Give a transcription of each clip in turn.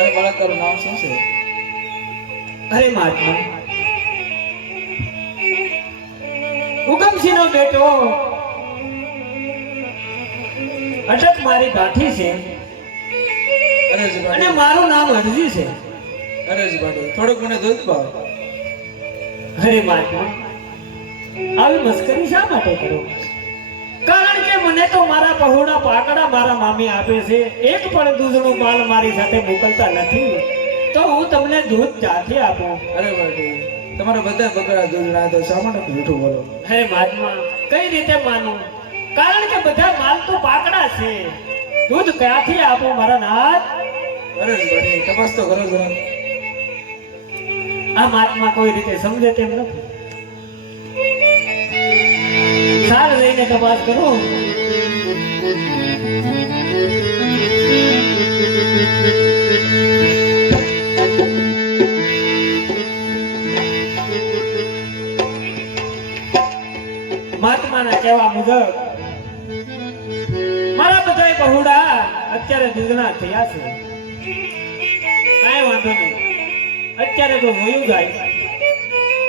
અરે બાળક તારું નામ શું છે? અરે મહાત્મા. ઉગમસિંહનો બેટો. અટક મારી કાઠી છે. અને મારું નામ હરજી છે. જીભાડી થોડુંક મને દૂધ પાવ. હરે મહાત્મા આવી મસ્કરી શા માટે કરો? કારણ કે મને તો મારા પહોળા પાકડા મારા મામી આપે છે એક પણ દૂધનું માલ મારી સાથે મોકલતા નથી. તો હું તમને દૂધ ત્યાંથી આપું? અરે બાટી તમારા બધા બગડા દૂધ ના તો માટે જૂઠું બોલો. હે મહાત્મા કઈ રીતે માનું? કારણ કે બધા માલ તો પાકડા છે. દૂધ ક્યાંથી આપું મારા નાથ? અરે જીભાડી તપાસ તો કરો જરા. આ મહાત્મા કોઈ રીતે સમજે તેમ નથી. સાર લઈને તપાસ કરો. કહેવા મુજબ, મારા બધા બહુડા અત્યારે દૂધના થયા છે. કાંઈ વાંધો નહીં. અત્યારે તો હોયું જાય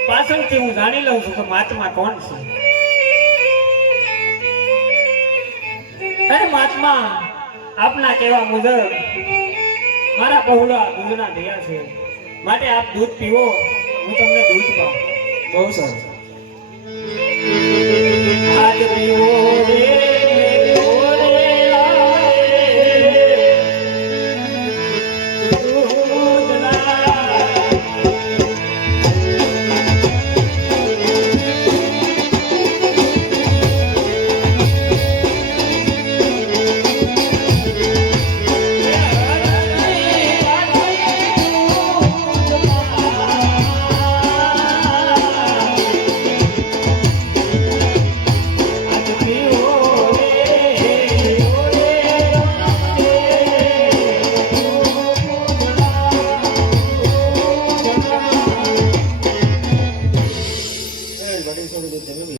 પાછળથી હું જાણી લઉં છું કે મહાત્મા કોણ છે. અરે મહાત્મા, આપના કહેવા મુજબ મારા બહુડા દૂધના થયા છે. માટે આપ દૂધ પીવો, હું તમને દૂધ પાઉં. બહુ સારું આજ પીવો